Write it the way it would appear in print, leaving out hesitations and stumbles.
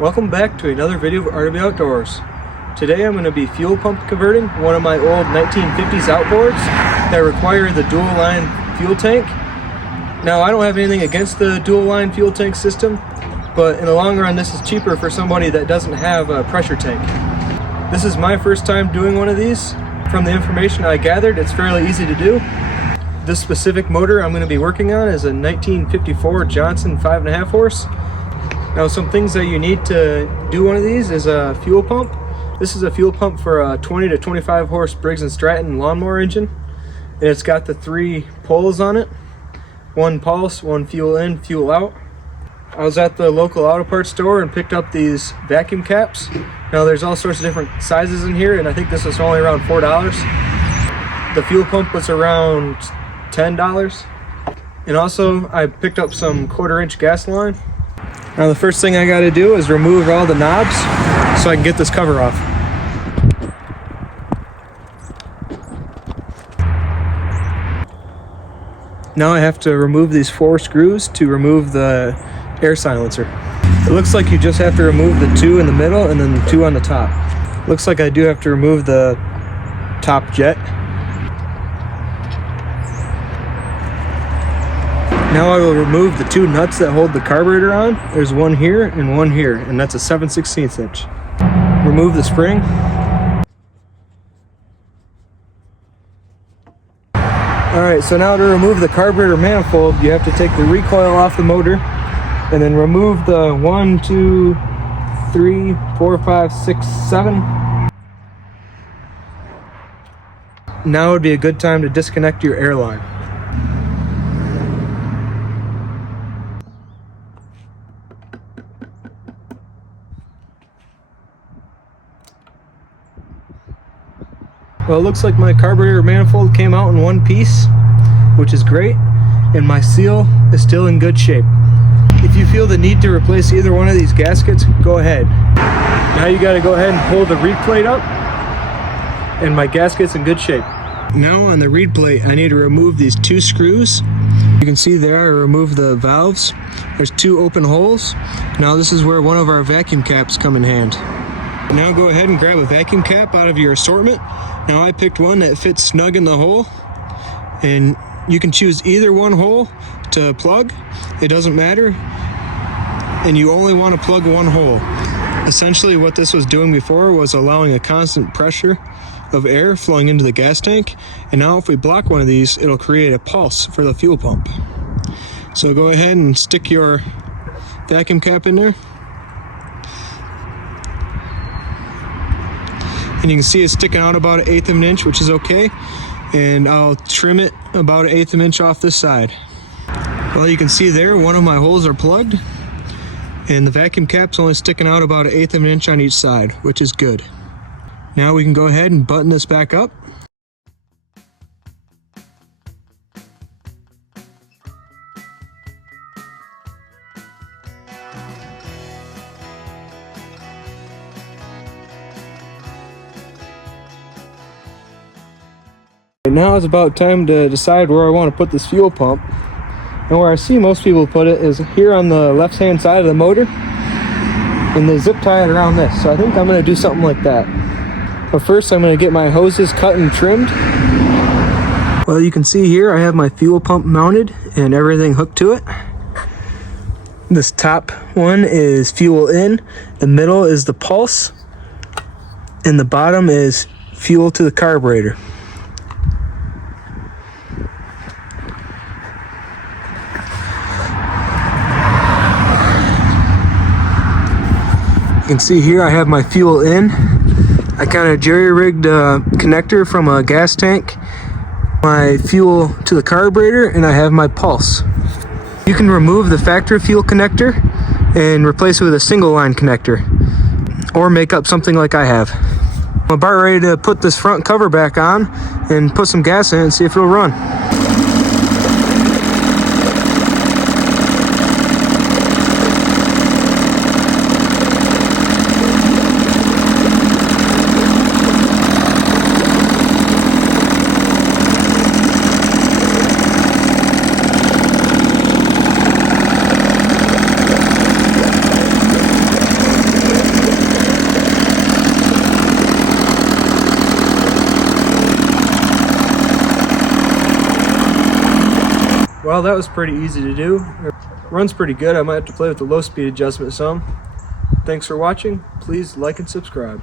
Welcome back to another video of Evinrude Outdoors. Today I'm going to be fuel pump converting one of my old 1950s outboards that require the dual line fuel tank. Now I don't have anything against the dual line fuel tank system, but in the long run this is cheaper for somebody that doesn't have a pressure tank. This is my first time doing one of these. From the information I gathered, it's fairly easy to do. This specific motor I'm going to be working on is a 1954 Johnson 5.5 horse. Now some things that you need to do one of these is a fuel pump. This is a fuel pump for a 20 to 25 horse Briggs & Stratton lawnmower engine. And it's got the 3 poles on it. 1 pulse, 1 fuel in, fuel out. I was at the local auto parts store and picked up these vacuum caps. Now there's all sorts of different sizes in here, and I think this was only around $4. The fuel pump was around $10. And also I picked up some 1/4-inch gas line. Now the first thing I got to do is remove all the knobs so I can get this cover off. Now I have to remove these 4 screws to remove the air silencer. It looks like you just have to remove the 2 in the middle and then the 2 on the top. Looks like I do have to remove the top jet. Now I will remove the 2 nuts that hold the carburetor on. There's one here, and that's a 7/16 inch. Remove the spring. Alright, so now to remove the carburetor manifold, you have to take the recoil off the motor and then remove the 1, 2, 3, 4, 5, 6, 7. Now would be a good time to disconnect your air line. Well, it looks like my carburetor manifold came out in one piece, which is great, and my seal is still in good shape. If you feel the need to replace either one of these gaskets, go ahead. Now you got to go ahead and pull the reed plate up, and my gasket's in good shape. Now on the reed plate, I need to remove these 2 screws. You can see there I removed the valves. There's 2 open holes. Now this is where one of our vacuum caps come in hand. Now go ahead and grab a vacuum cap out of your assortment. Now I picked one that fits snug in the hole, and you can choose either one hole to plug. It doesn't matter, and you only want to plug one hole. Essentially what this was doing before was allowing a constant pressure of air flowing into the gas tank, and now if we block one of these, it'll create a pulse for the fuel pump. So go ahead and stick your vacuum cap in there. And you can see it's sticking out about 1/8 of an inch, which is okay. And I'll trim it about 1/8 of an inch off this side. Well, you can see there, one of my holes are plugged, and the vacuum cap's only sticking out about 1/8 of an inch on each side, which is good. Now we can go ahead and button this back up. Now it's about time to decide where I want to put this fuel pump. And where I see most people put it is here on the left hand side of the motor, and they zip tie it around this. So I think I'm going to do something like that. But first I'm going to get my hoses cut and trimmed. Well, you can see here I have my fuel pump mounted and everything hooked to it. This top one is fuel in, the middle is the pulse, and the bottom is fuel to the carburetor. You can see here I have my fuel in. I kind of jerry-rigged a connector from a gas tank, my fuel to the carburetor, and I have my pulse. You can remove the factory fuel connector and replace it with a single line connector, or make up something like I have. I'm about ready to put this front cover back on and put some gas in it and see if it'll run. Well, that was pretty easy to do. It runs pretty good. I might have to play with the low speed adjustment some. Thanks for watching. Please like and subscribe.